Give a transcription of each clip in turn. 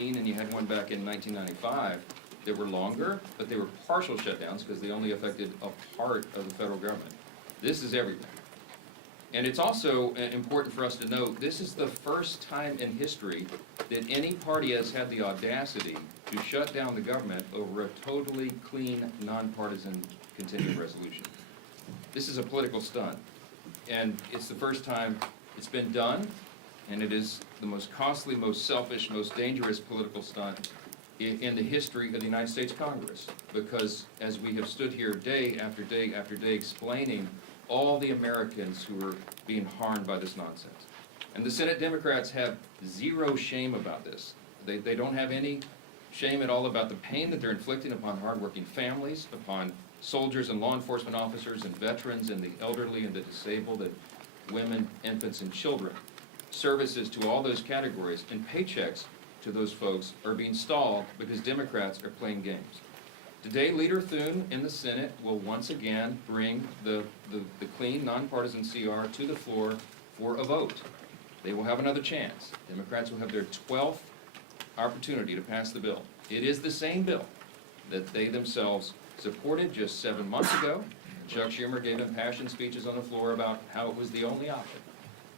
and you had one back in 1995 that were longer, but they were partial shutdowns because they only affected a part of the federal government. This is everything. And it's also important for us to note, this is the first time in history that any party has had the audacity to shut down the government over a totally clean, nonpartisan continuing resolution. This is a political stunt, and it's the first time it's been done, and it is the most costly, most selfish, most dangerous political stunt in the history of the United States Congress, because as we have stood here day after day after day explaining all the Americans who are being harmed by this nonsense. And the Senate Democrats have zero shame about this. They don't have any shame at all about the pain that they're inflicting upon hardworking families, upon soldiers and law enforcement officers and veterans and the elderly and the disabled and women, infants, and children. Services to all those categories and paychecks to those folks are being stalled because Democrats are playing games. Today, Leader Thune in the Senate will once again bring the clean, nonpartisan CR to the floor for a vote. They will have another chance. Democrats will have their 12th opportunity to pass the bill. It is the same bill that they themselves supported just 7 months ago. Chuck Schumer gave impassioned speeches on the floor about how it was the only option.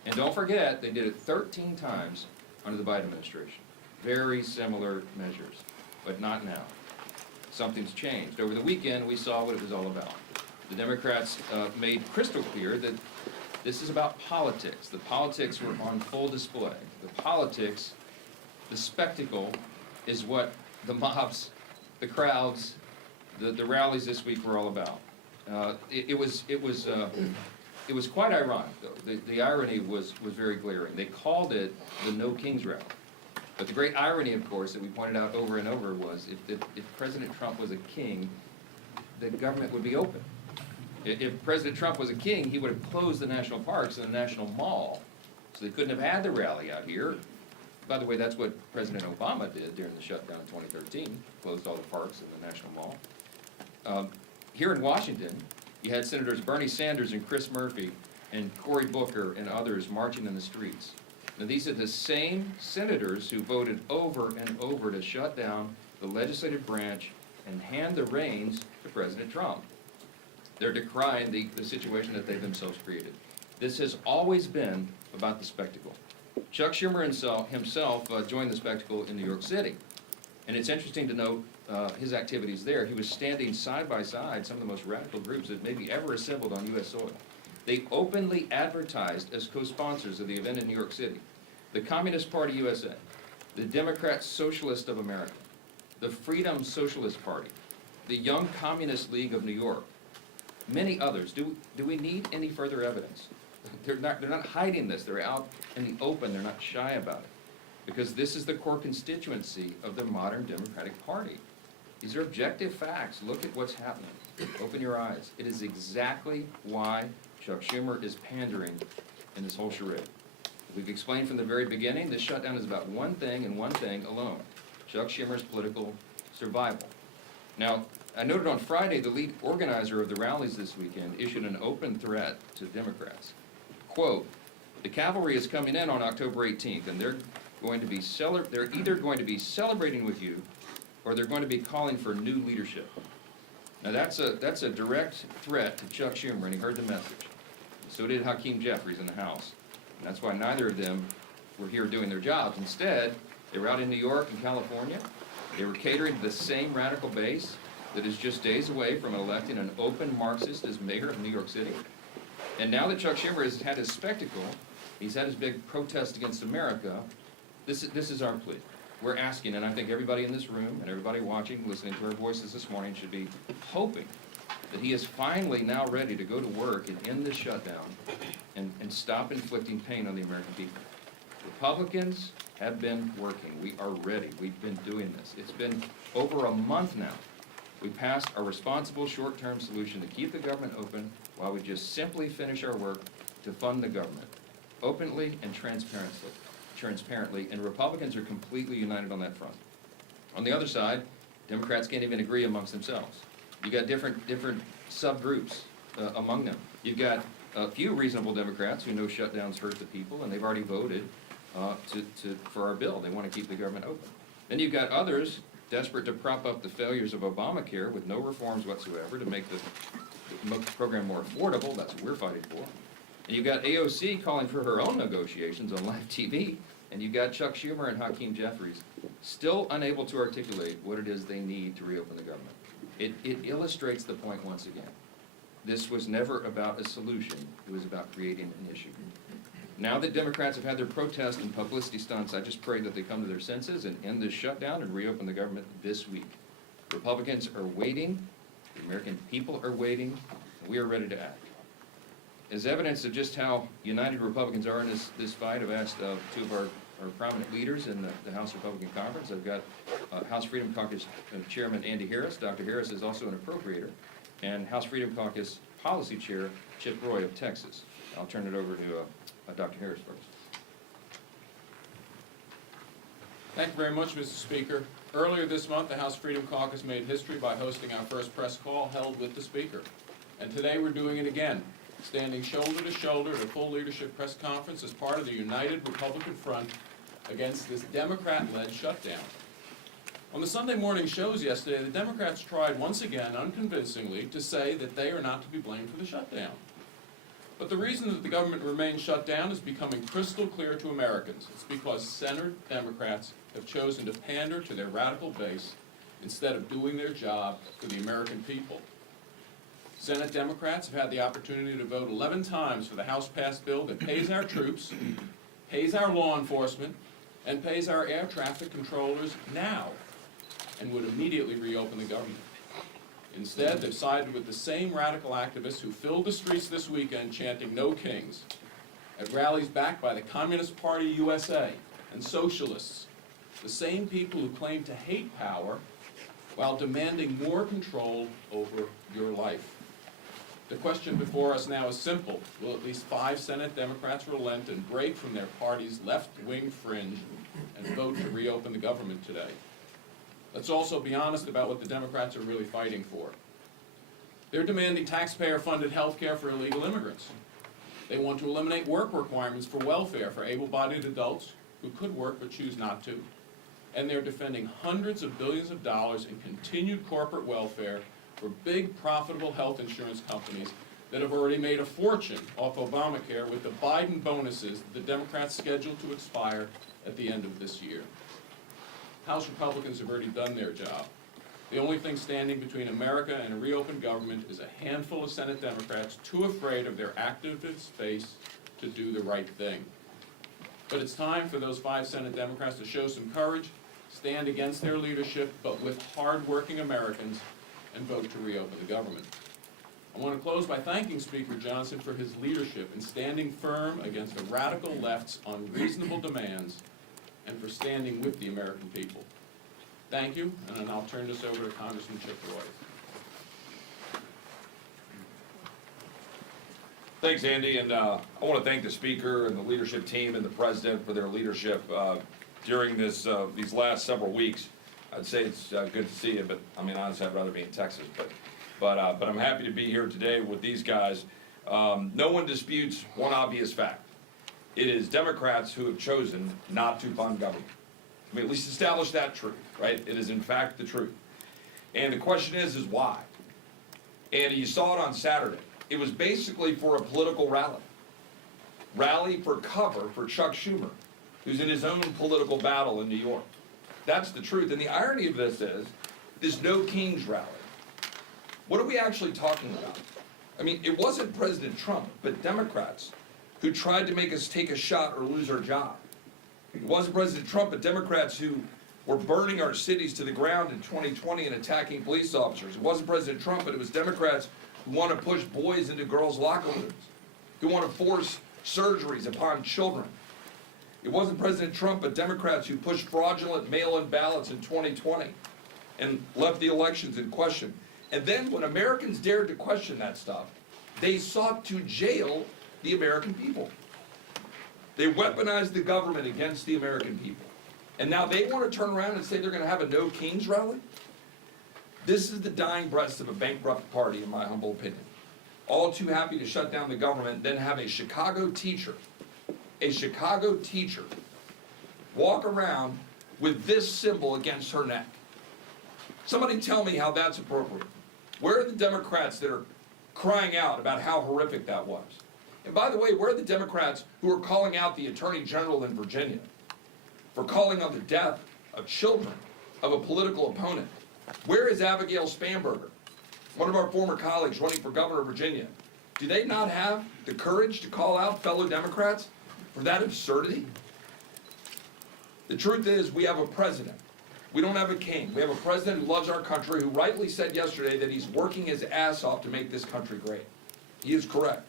And don't forget, they did it 13 times under the Biden administration. Very similar measures, but not now. Something's changed. Over the weekend, we saw what it was all about. The Democrats made crystal clear that this is about politics. The politics were on full display. The politics, the spectacle, is what the mobs, the crowds, the rallies this week were all about. It was quite ironic, though. The irony was very glaring. They called it the No Kings Rally. But the great irony, of course, that we pointed out over and over was if President Trump was a king, the government would be open. If President Trump was a king, he would have closed the national parks and the National Mall, so they couldn't have had the rally out here. By the way, that's what President Obama did during the shutdown in 2013, closed all the parks and the National Mall. Here in Washington, you had Senators Bernie Sanders and Chris Murphy and Cory Booker and others marching in the streets. Now, these are the same senators who voted over and over to shut down the legislative branch and hand the reins to President Trump. They're decrying the situation that they themselves created. This has always been about the spectacle. Chuck Schumer himself joined the spectacle in New York City. And it's interesting to note his activities there. He was standing side by side some of the most radical groups that maybe ever assembled on U.S. soil. They openly advertised as co-sponsors of the event in New York City. The Communist Party USA, the Democrat Socialist of America, the Freedom Socialist Party, the Young Communist League of New York, many others. Do we need any further evidence? They're not hiding this. They're out in the open. They're not shy about it. Because this is the core constituency of the modern Democratic Party. These are objective facts. Look at what's happening. Open your eyes. It is exactly why Chuck Schumer is pandering in this whole charade. We've explained from the very beginning, this shutdown is about one thing and one thing alone: Chuck Schumer's political survival. Now, I noted on Friday the lead organizer of the rallies this weekend issued an open threat to Democrats. Quote, "The cavalry is coming in on October 18th, and they're either going to be celebrating with you, or they're going to be calling for new leadership." Now that's a direct threat to Chuck Schumer, and he heard the message. So did Hakeem Jeffries in the House. And that's why neither of them were here doing their jobs. Instead, they were out in New York and California. They were catering to the same radical base that is just days away from electing an open Marxist as mayor of New York City. And now that Chuck Schumer has had his spectacle, he's had his big protest against America, this is our plea. We're asking, and I think everybody in this room and everybody watching, listening to our voices this morning should be hoping that he is finally now ready to go to work and end this shutdown and stop inflicting pain on the American people. Republicans have been working. We are ready. We've been doing this. It's been over a month now. We passed a responsible short-term solution to keep the government open while we just simply finish our work to fund the government openly and transparently, and Republicans are completely united on that front. On the other side, Democrats can't even agree amongst themselves. You've got different subgroups among them. You've got a few reasonable Democrats who know shutdowns hurt the people, and they've already voted for our bill. They want to keep the government open. Then you've got others desperate to prop up the failures of Obamacare with no reforms whatsoever to make the program more affordable. That's what we're fighting for. And you've got AOC calling for her own negotiations on live TV. And you've got Chuck Schumer and Hakeem Jeffries still unable to articulate what it is they need to reopen the government. It illustrates the point once again. This was never about a solution. It was about creating an issue. Now that Democrats have had their protest and publicity stunts, I just pray that they come to their senses and end this shutdown and reopen the government this week. Republicans are waiting. The American people are waiting. And we are ready to act. As evidence of just how united Republicans are in this fight, I've asked two of our prominent leaders in the House Republican Conference. I've got House Freedom Caucus Chairman Andy Harris. Dr. Harris is also an appropriator. And House Freedom Caucus Policy Chair Chip Roy of Texas. I'll turn it over to Dr. Harris first. Thank you very much, Mr. Speaker. Earlier this month, the House Freedom Caucus made history by hosting our first press call held with the Speaker. And today we're doing it again, standing shoulder to shoulder at a full leadership press conference as part of the united Republican front against this Democrat-led shutdown. On the Sunday morning shows yesterday, the Democrats tried once again, unconvincingly, to say that they are not to be blamed for the shutdown. But the reason that the government remains shut down is becoming crystal clear to Americans. It's because centered Democrats have chosen to pander to their radical base instead of doing their job for the American people. Senate Democrats have had the opportunity to vote 11 times for the House-passed bill that pays our troops, pays our law enforcement, and pays our air traffic controllers now, and would immediately reopen the government. Instead, they've sided with the same radical activists who filled the streets this weekend chanting "No Kings" at rallies backed by the Communist Party USA and socialists, the same people who claim to hate power while demanding more control over your life. The question before us now is simple. Will at least 5 Senate Democrats relent and break from their party's left-wing fringe and vote to reopen the government today? Let's also be honest about what the Democrats are really fighting for. They're demanding taxpayer-funded health care for illegal immigrants. They want to eliminate work requirements for welfare for able-bodied adults who could work but choose not to. And they're defending hundreds of billions of dollars in continued corporate welfare for big, profitable health insurance companies that have already made a fortune off Obamacare with the Biden bonuses that the Democrats scheduled to expire at the end of this year. House Republicans have already done their job. The only thing standing between America and a reopened government is a handful of Senate Democrats too afraid of their activist base to do the right thing. But it's time for those 5 Senate Democrats to show some courage, stand against their leadership, but with hard-working Americans, and vote to reopen the government. I want to close by thanking Speaker Johnson for his leadership in standing firm against the radical left's unreasonable demands and for standing with the American people. Thank you, and then I'll turn this over to Congressman Chip Roy. Thanks, Andy, and I want to thank the Speaker and the leadership team and the President for their leadership during these last several weeks. I'd say it's good to see you, but I mean, honestly, I'd rather be in Texas. But I'm happy to be here today with these guys. No one disputes one obvious fact. It is Democrats who have chosen not to fund government. I mean, at least establish that truth, right? It is in fact the truth. And the question is why? And you saw it on Saturday. It was basically for a political rally. Rally for cover for Chuck Schumer, who's in his own political battle in New York. That's the truth. And the irony of this is, this No Kings rally. What are we actually talking about? I mean, it wasn't President Trump, but Democrats who tried to make us take a shot or lose our job. It wasn't President Trump, but Democrats who were burning our cities to the ground in 2020 and attacking police officers. It wasn't President Trump, but it was Democrats who want to push boys into girls' locker rooms, who want to force surgeries upon children. It wasn't President Trump, but Democrats who pushed fraudulent mail-in ballots in 2020 and left the elections in question. And then when Americans dared to question that stuff, they sought to jail the American people. They weaponized the government against the American people. And now they want to turn around and say they're going to have a No Kings rally? This is the dying breath of a bankrupt party, in my humble opinion. All too happy to shut down the government, then have a Chicago teacher walk around with this symbol against her neck. Somebody tell me how that's appropriate. Where are the Democrats that are crying out about how horrific that was? And by the way, where are the Democrats who are calling out the Attorney General in Virginia for calling on the death of children of a political opponent? Where is Abigail Spanberger, one of our former colleagues running for governor of Virginia? Do they not have the courage to call out fellow Democrats for that absurdity? The truth is, we have a president. We don't have a king. We have a president who loves our country, who rightly said yesterday that he's working his ass off to make this country great. He is correct.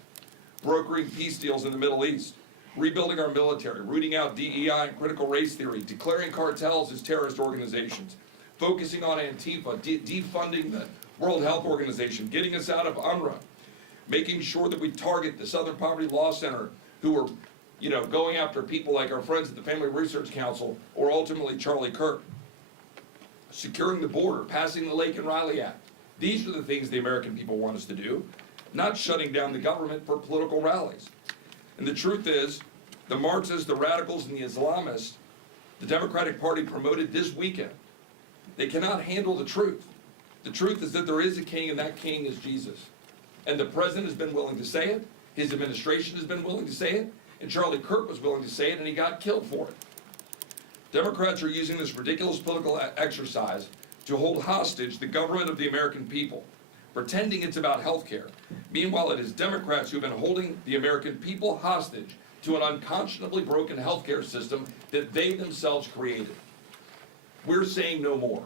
Brokering peace deals in the Middle East, rebuilding our military, rooting out DEI and critical race theory, declaring cartels as terrorist organizations, focusing on Antifa, defunding the World Health Organization, getting us out of UNRWA, making sure that we target the Southern Poverty Law Center, who are, going after people like our friends at the Family Research Council, or ultimately Charlie Kirk, securing the border, passing the Lake and Riley Act. These are the things the American people want us to do, not shutting down the government for political rallies. And the truth is, the Marxists, the radicals, and the Islamists, the Democratic Party promoted this weekend, they cannot handle the truth. The truth is that there is a king, and that king is Jesus. And the president has been willing to say it, his administration has been willing to say it, and Charlie Kirk was willing to say it, and he got killed for it. Democrats are using this ridiculous political exercise to hold hostage the government of the American people, pretending it's about health care. Meanwhile, it is Democrats who have been holding the American people hostage to an unconscionably broken health care system that they themselves created. We're saying no more.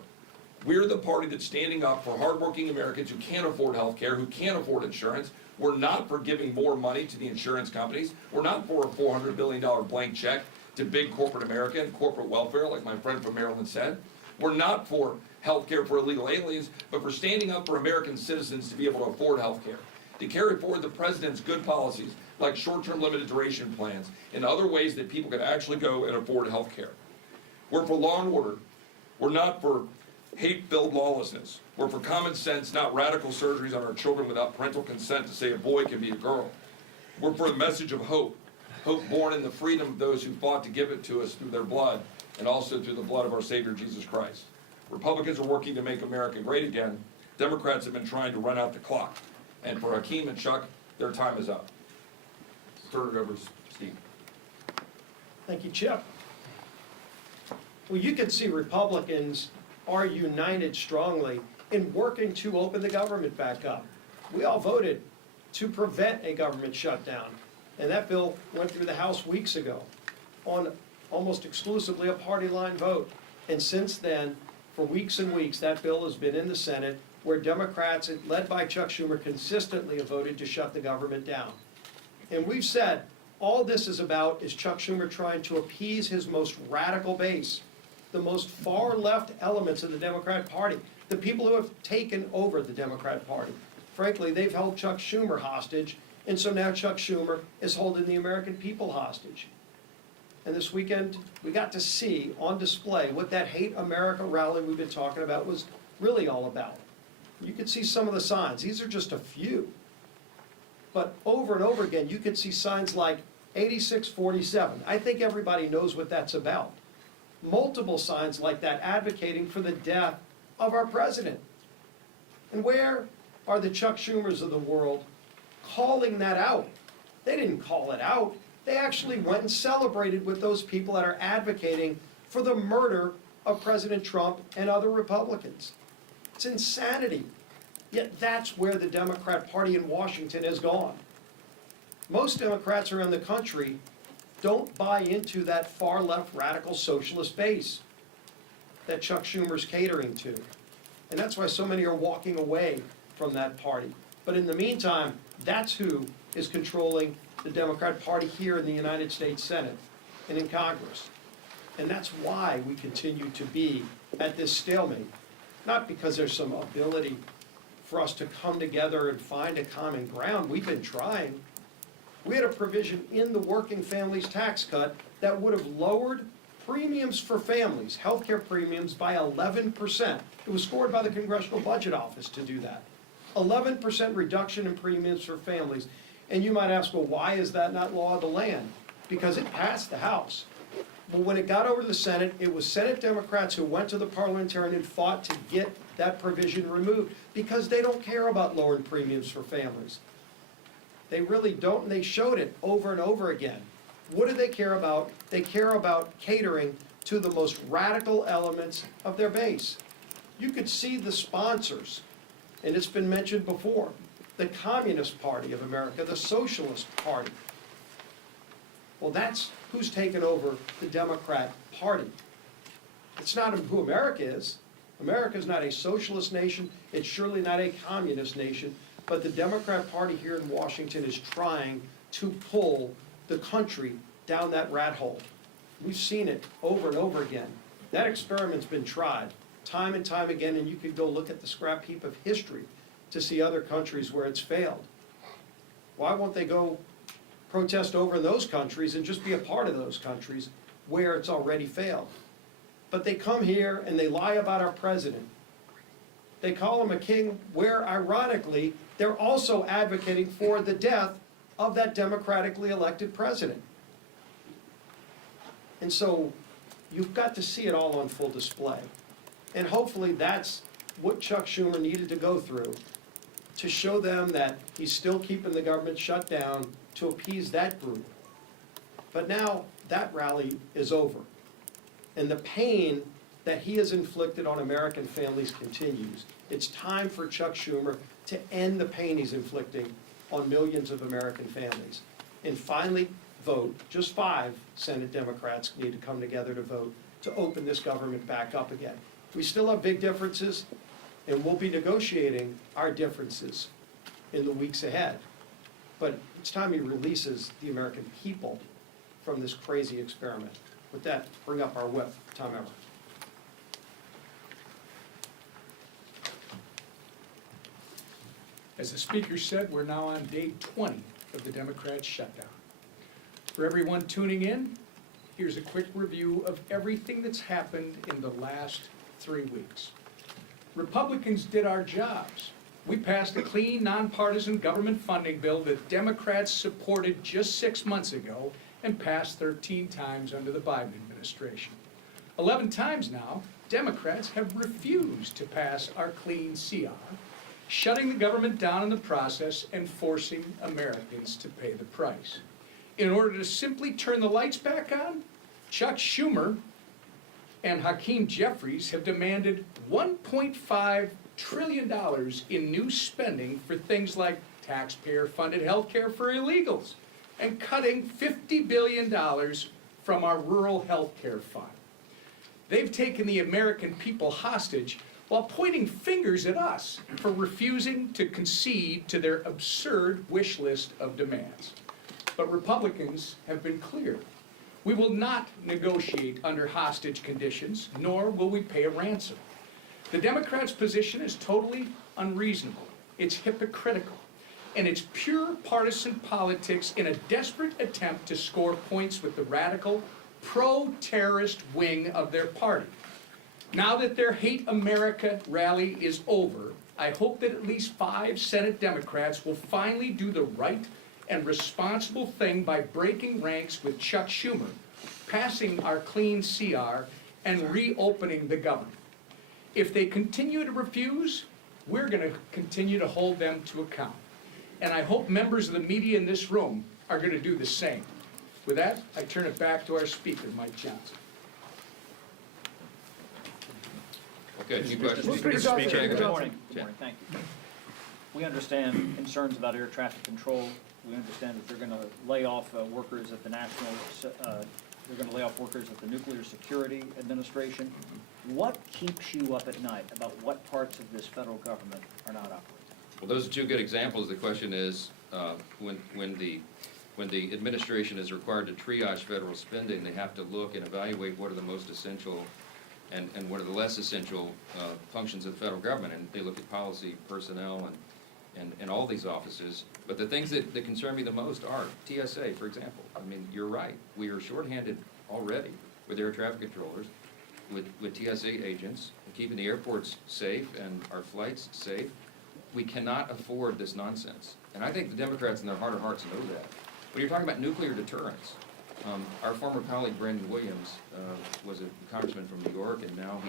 We're the party that's standing up for hardworking Americans who can't afford health care, who can't afford insurance. We're not for giving more money to the insurance companies. We're not for a $400 billion blank check to big corporate America and corporate welfare, like my friend from Maryland said. We're not for health care for illegal aliens, but for standing up for American citizens to be able to afford health care, to carry forward the president's good policies, like short-term limited duration plans, and other ways that people can actually go and afford health care. We're for law and order. We're not for hate-filled lawlessness. We're for common sense, not radical surgeries on our children without parental consent to say a boy can be a girl. We're for the message of hope. Hope born in the freedom of those who fought to give it to us through their blood, and also through the blood of our Savior, Jesus Christ. Republicans are working to make America great again. Democrats have been trying to run out the clock. And for Hakeem and Chuck, their time is up. Turn it over to Steve. Thank you, Chip. Well, you can see Republicans are united strongly in working to open the government back up. We all voted to prevent a government shutdown, and that bill went through the House weeks ago on almost exclusively a party line vote. And since then, for weeks and weeks, that bill has been in the Senate, where Democrats, led by Chuck Schumer, consistently have voted to shut the government down. And we've said all this is about is Chuck Schumer trying to appease his most radical base, the most far-left elements of the Democrat Party, the people who have taken over the Democrat Party. Frankly, they've held Chuck Schumer hostage, and so now Chuck Schumer is holding the American people hostage. And this weekend, we got to see on display what that Hate America rally we've been talking about was really all about. You could see some of the signs. These are just a few. But over and over again, you could see signs like 8647. I think everybody knows what that's about. Multiple signs like that advocating for the death of our president. And where are the Chuck Schumers of the world calling that out? They didn't call it out. They actually went and celebrated with those people that are advocating for the murder of President Trump and other Republicans. It's insanity. Yet that's where the Democrat Party in Washington has gone. Most Democrats around the country don't buy into that far-left radical socialist base that Chuck Schumer's catering to. And that's why so many are walking away from that party. But in the meantime, that's who is controlling the Democrat Party here in the United States Senate and in Congress. And that's why we continue to be at this stalemate. Not because there's some ability for us to come together and find a common ground. We've been trying. We had a provision in the working families tax cut that would have lowered premiums for families, healthcare premiums, by 11%. It was scored by the Congressional Budget Office to do that. 11% reduction in premiums for families. And you might ask, well, why is that not law of the land? Because it passed the House. But when it got over to the Senate, it was Senate Democrats who went to the parliamentarian and fought to get that provision removed, because they don't care about lowering premiums for families. They really don't, and they showed it over and over again. What do they care about? They care about catering to the most radical elements of their base. You could see the sponsors, and it's been mentioned before, the Communist Party of America, the Socialist Party. Well, that's who's taken over the Democrat Party. It's not who America is. America is not a socialist nation. It's surely not a communist nation. But the Democrat Party here in Washington is trying to pull the country down that rat hole. We've seen it over and over again. That experiment's been tried time and time again, and you could go look at the scrap heap of history to see other countries where it's failed. Why won't they go protest over in those countries and just be a part of those countries where it's already failed? But they come here and they lie about our president. They call him a king, where ironically, they're also advocating for the death of that democratically elected president. And so you've got to see it all on full display. And hopefully that's what Chuck Schumer needed to go through to show them that he's still keeping the government shut down to appease that group. But now that rally is over. And the pain that he has inflicted on American families continues. It's time for Chuck Schumer to end the pain he's inflicting on millions of American families. And finally, vote. Just 5 Senate Democrats need to come together to vote to open this government back up again. We still have big differences, and we'll be negotiating our differences in the weeks ahead. But it's time he releases the American people from this crazy experiment. With that, bring up our whip, Tom Emmer. As the speaker said, we're now on day 20 of the Democrats' shutdown. For everyone tuning in, here's a quick review of everything that's happened in the last 3 weeks. Republicans did our jobs. We passed a clean, nonpartisan government funding bill that Democrats supported just 6 months ago and passed 13 times under the Biden administration. 11 times now, Democrats have refused to pass our clean CR, shutting the government down in the process and forcing Americans to pay the price. In order to simply turn the lights back on, Chuck Schumer and Hakeem Jeffries have demanded $1.5 trillion in new spending for things like taxpayer-funded health care for illegals and cutting $50 billion from our rural health care fund. They've taken the American people hostage while pointing fingers at us for refusing to concede to their absurd wish list of demands. But Republicans have been clear. We will not negotiate under hostage conditions, nor will we pay a ransom. The Democrats' position is totally unreasonable. It's hypocritical. And it's pure partisan politics in a desperate attempt to score points with the radical, pro-terrorist wing of their party. Now that their Hate America rally is over, I hope that at least 5 Senate Democrats will finally do the right and responsible thing by breaking ranks with Chuck Schumer, passing our clean CR, and reopening the government. If they continue to refuse, we're going to continue to hold them to account. And I hope members of the media in this room are going to do the same. With that, I turn it back to our speaker, Mike Johnson. Okay, any questions? Mr. Speaker, good Go morning. ahead. Good morning, thank you. We understand concerns about air traffic control. We understand that they're going to lay off workers at the they're going to lay off workers at the Nuclear Security Administration. What keeps you up at night about what parts of this federal government are not operating? Well, those are 2 good examples. The question is, when the administration is required to triage federal spending, they have to look and evaluate what are the most essential and what are the less essential functions of the federal government. And they look at policy, personnel, and all these offices. But the things that concern me the most are TSA, for example. I mean, you're right. We are shorthanded already with air traffic controllers, with TSA agents, keeping the airports safe and our flights safe. We cannot afford this nonsense. And I think the Democrats in their heart of hearts know that. When you're talking about nuclear deterrence, Our former colleague Brandon Williams was a congressman from New York, and now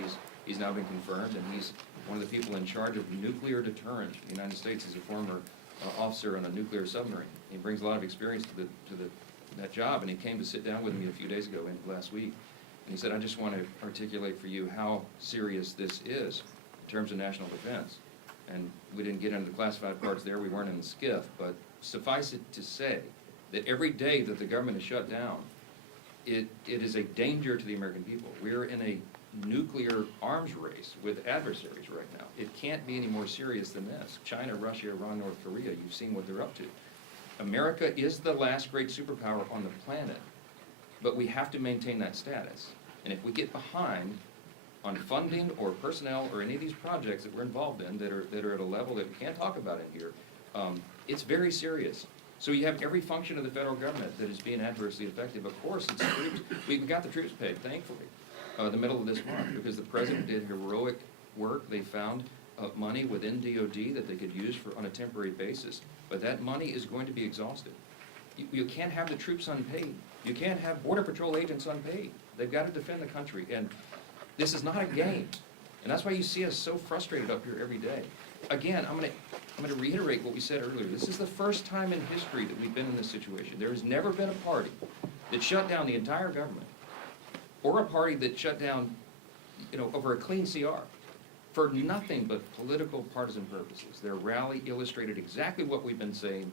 he's now been confirmed, and he's one of the people in charge of nuclear deterrent. The United States is a former officer on a nuclear submarine. He brings a lot of experience to that job, and he came to sit down with me a few days ago, last week, and he said, I just want to articulate for you how serious this is in terms of national defense. And we didn't get into the classified parts there, we weren't in the skiff, but suffice it to say that every day that the government is shut down, it is a danger to the American people. We're in a nuclear arms race with adversaries right now. It can't be any more serious than this. China, Russia, Iran, North Korea, you've seen what they're up to. America is the last great superpower on the planet, but we have to maintain that status. And if we get behind on funding or personnel or any of these projects that we're involved in that are at a level that we can't talk about in here, it's very serious. So you have every function of the federal government that is being adversely affected. Of course, it's troops. We got the troops paid, thankfully, the middle of this month, because the president did heroic work. They found money within DOD that they could use on a temporary basis. But that money is going to be exhausted. You can't have the troops unpaid. You can't have Border Patrol agents unpaid. They've got to defend the country. And this is not a game. And that's why you see us so frustrated up here every day. Again, I'm going to reiterate what we said earlier. This is the first time in history that we've been in this situation. There has never been a party that shut down the entire government, or a party that shut down, over a clean CR for nothing but political partisan purposes. Their rally illustrated exactly what we've been saying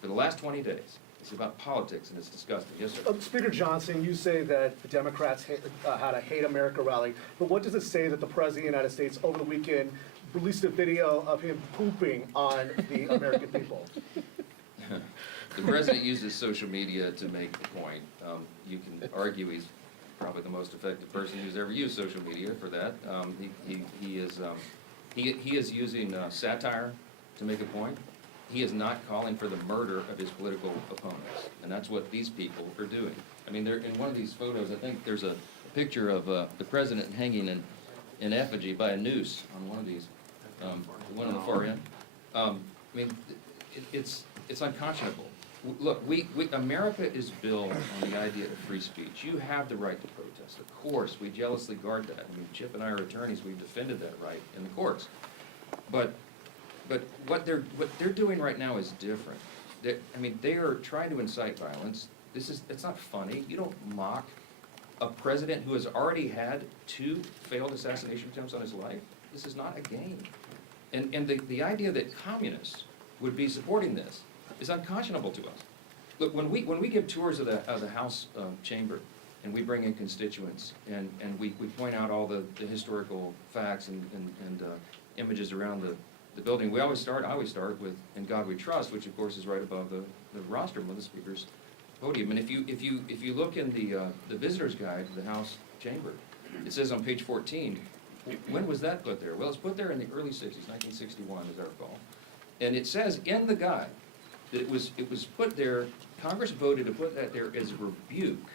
for the last 20 days. It's about politics, and it's disgusting. Yes, sir. Speaker Johnson, you say that the Democrats had a Hate America rally, but what does it say that the President of the United States over the weekend released a video of him pooping on the American people? The president uses social media to make the point. You can argue he's probably the most effective person who's ever used social media for that. He is using satire to make a point. He is not calling for the murder of his political opponents, and that's what these people are doing. I mean, they're in one of these photos. I think there's a picture of the president hanging in effigy by a noose on one of these, one on the far end. I mean, it's unconscionable. Look, America is built on the idea of free speech. You have the right to protest. Of course, we jealously guard that. I mean, Chip and I are attorneys. We've defended that right in the courts. But what they're doing right now is different. They are trying to incite violence. It's not funny. You don't mock a president who has already had 2 failed assassination attempts on his life. This is not a game. And the idea that communists would be supporting this is unconscionable to us. Look, when we give tours of the House chamber, and we bring in constituents, and we point out all the historical facts and images around the building, I always start with "In God We Trust," which of course is right above the rostrum of the speaker's podium. And if you look in the visitor's guide to the House chamber, it says on page 14, when was that put there? Well, it's put there in the early 60s, 1961, as I recall. And it says in the guide that it was put there, Congress voted to put that there as a rebuke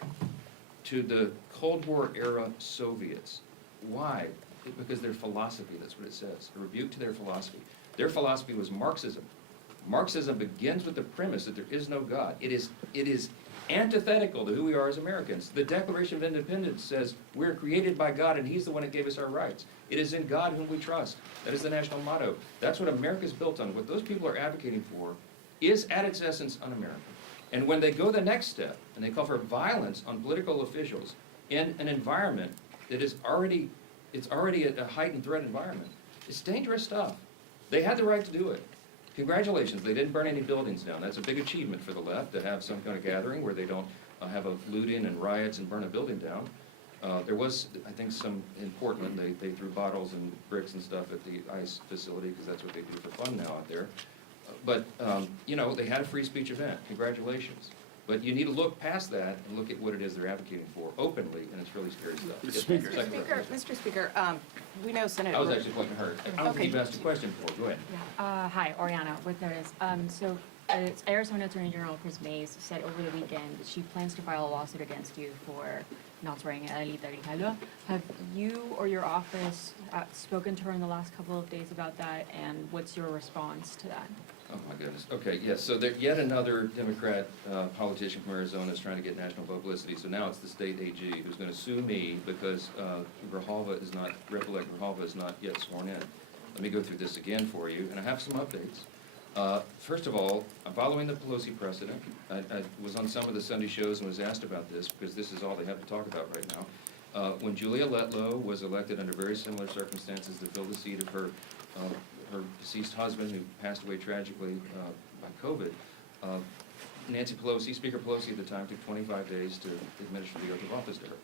to the Cold War era Soviets. Why? Because their philosophy, that's what it says, a rebuke to their philosophy. Their philosophy was Marxism. Marxism begins with the premise that there is no God. It is antithetical to who we are as Americans. The Declaration of Independence says we're created by God and He's the one that gave us our rights. It is in God whom we trust. That is the national motto. That's what America is built on. What those people are advocating for is at its essence un-American. And when they go the next step and they call for violence on political officials in an environment that is already a heightened threat environment, it's dangerous stuff. They had the right to do it. Congratulations, they didn't burn any buildings down. That's a big achievement for the left, to have some kind of gathering where they don't have a looting and riots and burn a building down. There was, I think, some in Portland, they threw bottles and bricks and stuff at the ICE facility because that's what they do for fun now out there. But, they had a free speech event. Congratulations. But you need to look past that and look at what it is they're advocating for openly, and it's really scary stuff. Yes, Mr. Speaker, we know Senator... I was actually pointing to her. I don't think you've asked a question for. Go ahead. Yeah. Hi, Oriana with Notice. So Arizona Attorney General Chris Mays said over the weekend that she plans to file a lawsuit against you for not swearing Adelita Grijalva. Have you or your office spoken to her in the last couple of days about that, and what's your response to that? Oh, my goodness. Okay, yes, so there, yet another Democrat politician from Arizona is trying to get national publicity. So now it's the state AG who's going to sue me because Grijalva is not, Rep-elect Grijalva is not yet sworn in. Let me go through this again for you, and I have some updates. First of all, I'm following the Pelosi precedent. I was on some of the Sunday shows and was asked about this because this is all they have to talk about right now. When Julia Letlow was elected under very similar circumstances to fill the seat of her deceased husband, who passed away tragically by COVID, Nancy Pelosi, Speaker Pelosi at the time, took 25 days to administer the oath of office to her.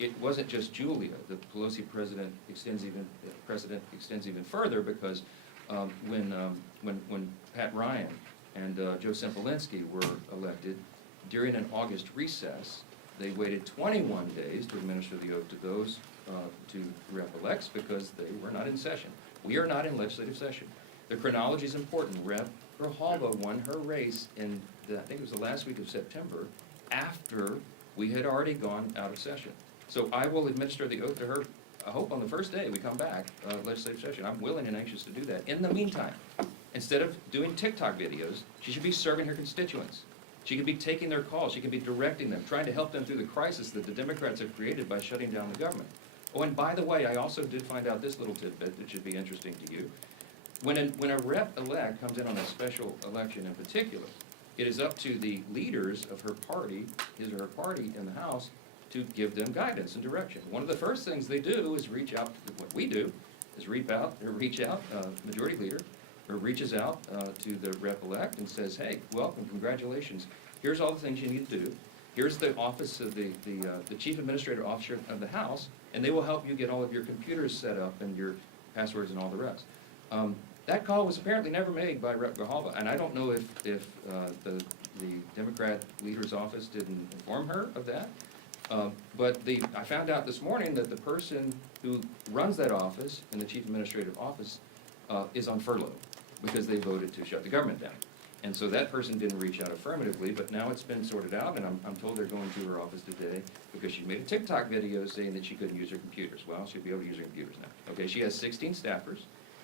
It wasn't just Julia. The Pelosi precedent extends even further because when Pat Ryan and Joe Sempolinski were elected, during an August recess, they waited 21 days to administer the oath to those two rep-elects because they were not in session. We are not in legislative session. The chronology is important. Rep. Grijalva won her race in, I think it was the last week of September, after we had already gone out of session. So I will administer the oath to her, I hope on the first day we come back, legislative session. I'm willing and anxious to do that. In the meantime, instead of doing TikTok videos, she should be serving her constituents. She could be taking their calls. She could be directing them, trying to help them through the crisis that the Democrats have created by shutting down the government. Oh, and by the way, I also did find out this little tidbit that should be interesting to you. When a rep-elect comes in on a special election in particular, it is up to the leaders of her party, his or her party in the House, to give them guidance and direction. One of the first things they do is reach out, what we do, is reach out, majority leader, or reaches out to the rep-elect and says, hey, welcome, congratulations, here's all the things you need to do. Here's the office of the Chief Administrative Officer of the House, and they will help you get all of your computers set up and your passwords and all the rest. That call was apparently never made by Rep. Grijalva, and I don't know if the Democrat leader's office didn't inform her of that. But I found out this morning that the person who runs that office in the Chief Administrative Office is on furlough because they voted to shut the government down. And so that person didn't reach out affirmatively, but now it's been sorted out, and I'm told they're going to her office today because she made a TikTok video saying that she couldn't use her computers. Well, she'll be able to use her computers now. Okay, she has 16 staffers.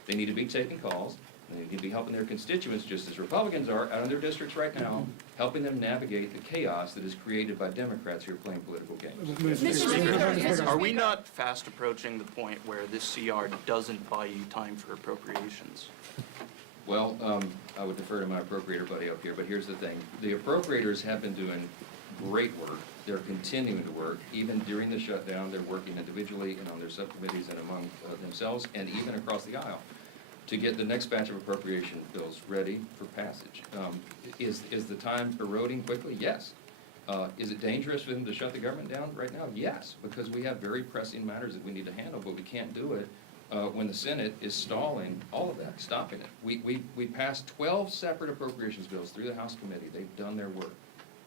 They need to be taking calls, and they need to be helping their constituents, just as Republicans are out in their districts right now, helping them navigate the chaos that is created by Democrats who are playing political games. Are we not fast approaching the point where this CR doesn't buy you time for appropriations? Well, I would defer to my appropriator buddy up here, but here's the thing. The appropriators have been doing great work. They're continuing to work. Even during the shutdown, they're working individually and on their subcommittees and among themselves and even across the aisle to get the next batch of appropriation bills ready for passage. Is the time eroding quickly? Yes. Is it dangerous for them to shut the government down right now? Yes, because we have very pressing matters that we need to handle, but we can't do it when the Senate is stalling all of that, stopping it. We passed 12 separate appropriations bills through the House committee. They've done their work.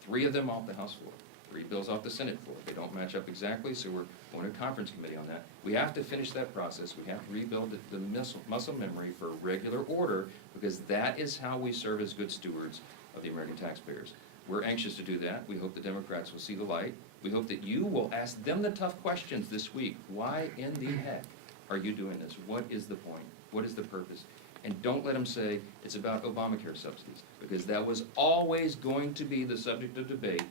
3 of them off the House floor, 3 bills off the Senate floor. They don't match up exactly, so we're going to a conference committee on that. We have to finish that process. We have to rebuild the muscle memory for regular order, because that is how we serve as good stewards of the American taxpayers. We're anxious to do that. We hope the Democrats will see the light. We hope that you will ask them the tough questions this week. Why in the heck are you doing this? What is the point? What is the purpose? And don't let them say it's about Obamacare subsidies, because that was always going to be the subject of debate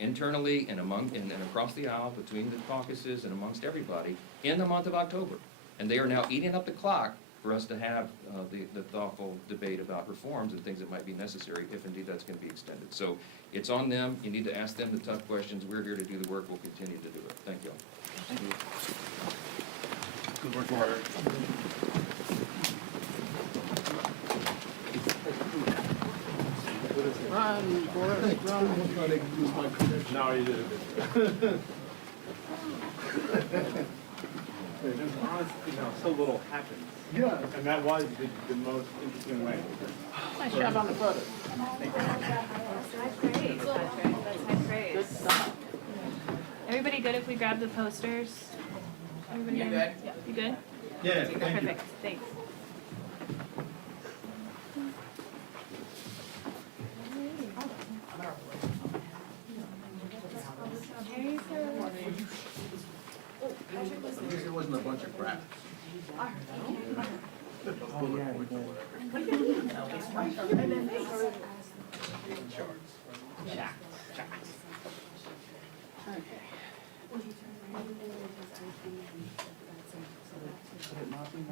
internally and and across the aisle between the caucuses and amongst everybody in the month of October. And they are now eating up the clock for us to have the thoughtful debate about reforms and things that might be necessary if indeed that's going to be extended. So it's on them. You need to ask them the tough questions. We're here to do the work. We'll continue to do it. Thank you all. Good work, Mark. Run, Boris, run. No, you did. So little happens. Yeah. And that was the most interesting way. Nice job on the photo. That's great, Patrick. That's high praise. Good stuff. Everybody good if we grab the posters? Everybody You good? good? Yeah. You good? Yeah, thank you. Perfect, thanks. It wasn't a bunch of crap.